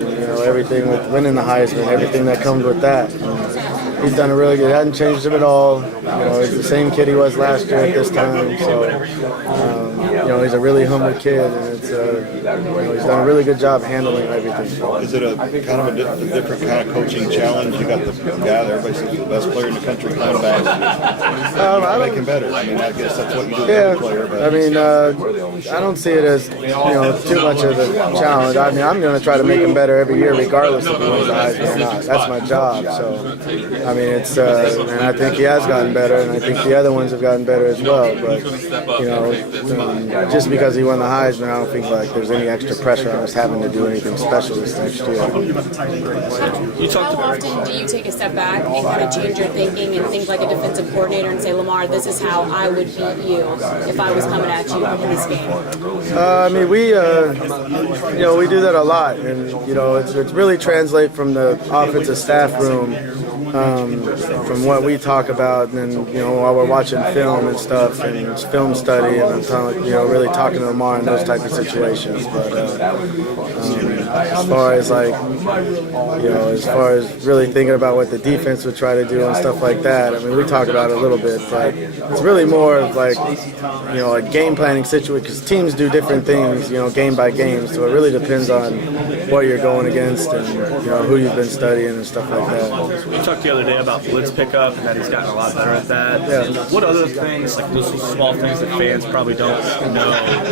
Everything with winning the Heisman, everything that comes with that. He's done a really good. He hasn't changed him at all. He's the same kid he was last year at this time. So, he's a really humble kid, and it's he's done a really good job handling everything. Is it a kind of a different kind of coaching challenge? You got the guy that everybody says is the best player in the country coming back. I make him better. I mean, I guess that's what you do with every player. But I mean, I don't see it as too much of a challenge. I mean, I'm going to try to make him better every year, regardless if he wins the Heisman or not. That's my job. So, I mean, it's and I think he has gotten better, and I think the other ones have gotten better as well. But just because he won the Heisman, I don't think like there's any extra pressure on us having to do anything special this next year. How often do you take a step back and kind of change your thinking and think like a defensive coordinator and say, Lamar, this is how I would beat you if I was coming at you in this game? I mean, we do that a lot, and it's really translate from the offensive staff room. From what we talk about, and then while we're watching film and stuff, and it's film study, and I'm talking, really talking to Lamar in those type of situations. But as far as really thinking about what the defense would try to do and stuff like that, I mean, we talk about it a little bit, but it's really more of like a game planning situation, because teams do different things, game by game. So it really depends on what you're going against and who you've been studying and stuff like that. You talked the other day about blitz pickup and that he's gotten a lot better at that. Yeah. What other things, like those small things that fans probably don't know,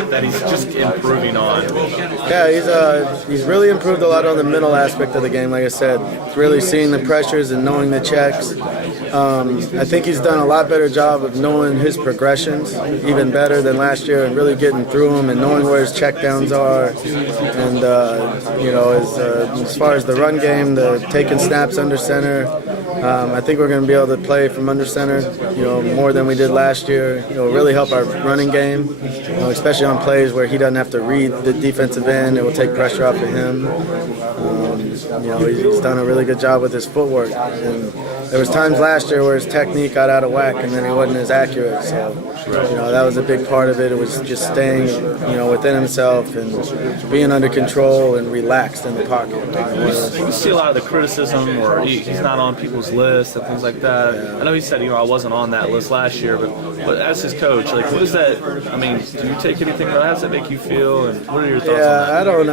that he's just improving on? Yeah, he's really improved a lot on the mental aspect of the game. Like I said, really seeing the pressures and knowing the checks. I think he's done a lot better job of knowing his progressions, even better than last year, and really getting through them and knowing where his checkdowns are. And as far as the run game, the taking snaps under center, I think we're going to be able to play from under center, more than we did last year. Really help our running game, especially on plays where he doesn't have to read the defensive end. It will take pressure off of him. He's done a really good job with his footwork. And there was times last year where his technique got out of whack and then he wasn't as accurate. So, that was a big part of it. It was just staying, within himself and being under control and relaxed in the pocket. You see a lot of the criticism, or he's not on people's lists and things like that. Yeah. I know he said, I wasn't on that list last year, but as his coach, like, what is that? I mean, do you take anything? How does it make you feel? And what are your thoughts on that? I don't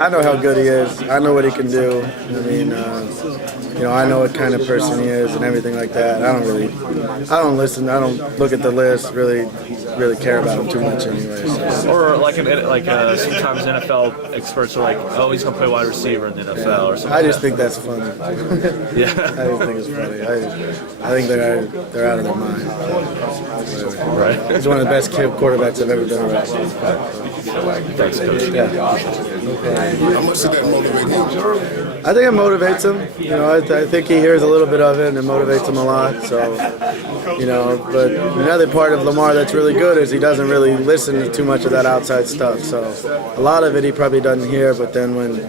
I know how good he is. I know what he can do. I mean, I know what kind of person he is and everything like that. I don't listen. I don't look at the list. Really care about him too much anyway. So. Or sometimes NFL experts are like, oh, he's gonna play wide receiver in the NFL or something. I just think that's funny. Yeah. I just think it's funny. I think they're out of their mind. Right. He's one of the best quarterbacks I've ever been around. Thanks, Coach. Yeah. How much did that motivate him? I think it motivates him. I think he hears a little bit of it and it motivates him a lot. So, but another part of Lamar that's really good is he doesn't really listen to too much of that outside stuff. So a lot of it he probably doesn't hear, but then when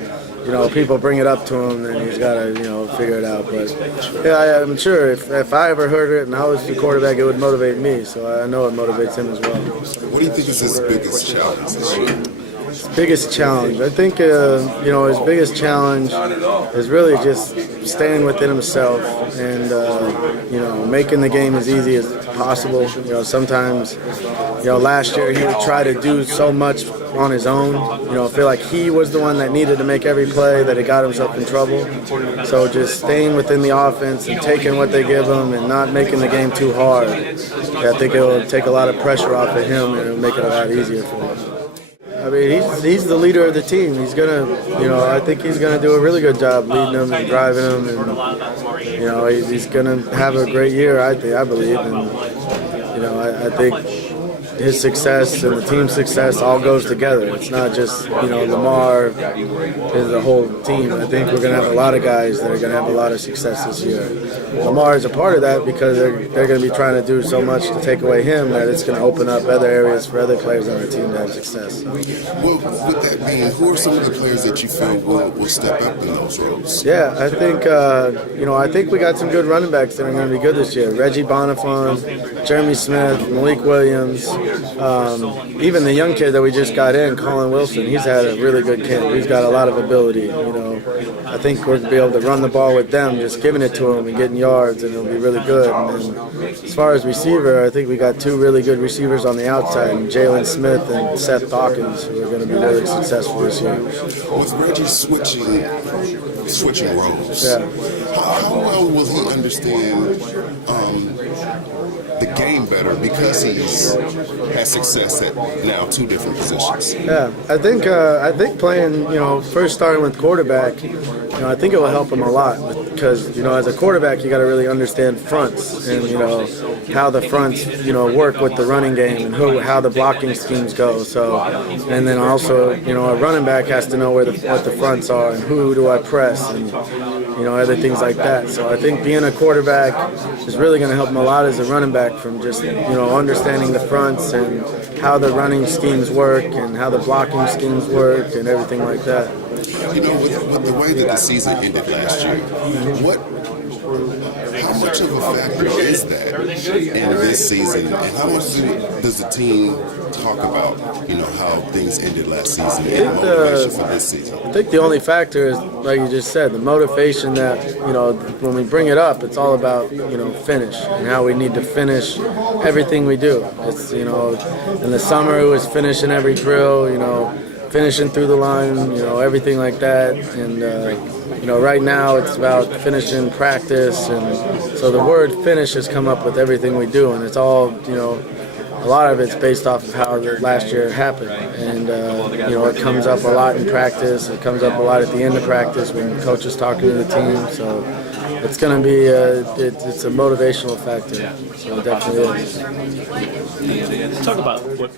people bring it up to him, then he's got to, figure it out. But yeah, I'm sure if I ever heard it and I was the quarterback, it would motivate me. So I know it motivates him as well. What do you think is his biggest challenge this year? Biggest challenge, I think, his biggest challenge is really just staying within himself and, making the game as easy as possible. Sometimes, last year he would try to do so much on his own. Feel like he was the one that needed to make every play, that he got himself in trouble. So just staying within the offense and taking what they give him and not making the game too hard. I think it will take a lot of pressure off of him and it'll make it a lot easier for him. I mean, he's the leader of the team. He's gonna, I think he's gonna do a really good job leading them and driving them, and he's gonna have a great year. I believe, and I think his success and the team's success all goes together. It's not just Lamar is the whole team. I think we're gonna have a lot of guys that are gonna have a lot of success this year. Lamar is a part of that because they're going to be trying to do so much to take away him that it's going to open up other areas for other players on our team to have success. Well, with that being, who are some of the players that you feel will step up in those roles? Yeah, I think I think we got some good running backs that are going to be good this year. Reggie Bonifant, Jeremy Smith, Malik Williams. even the young kid that we just got in, Colin Wilson, he's had a really good camp. He's got a lot of ability. You know, I think we're gonna be able to run the ball with them, just giving it to him and getting yards, and it'll be really good. And then, as far as receiver, I think we got two really good receivers on the outside, Jalen Smith and Seth Dawkins, who are going to be really successful this year. With Reggie switching roles, how well will he understand the game better because he's had success at now two different positions? Yeah, I think playing, first starting with quarterback, I think it will help him a lot because, as a quarterback, you got to really understand fronts and, how the fronts, work with the running game and how the blocking schemes go. So, and then also, a running back has to know what the fronts are and who do I press and, other things like that. So I think being a quarterback is really going to help him a lot as a running back from just, understanding the fronts and how the running schemes work and how the blocking schemes work and everything like that. With the way that the season ended last year, how much of a factor is that in this season, and how much does the team talk about, how things ended last season and motivation for this season? I think the only factor is, like you just said, the motivation that, when we bring it up, it's all about, finish and how we need to finish everything we do. It's, in the summer it was finishing every drill, finishing through the line, everything like that. And, right now it's about finishing practice. And so the word finish has come up with everything we do. And it's all, a lot of it's based off of how the last year happened. And, it comes up a lot in practice. It comes up a lot at the end of practice when coach is talking to the team. So it's going to be, it's a motivational factor. So it definitely is. Talk about what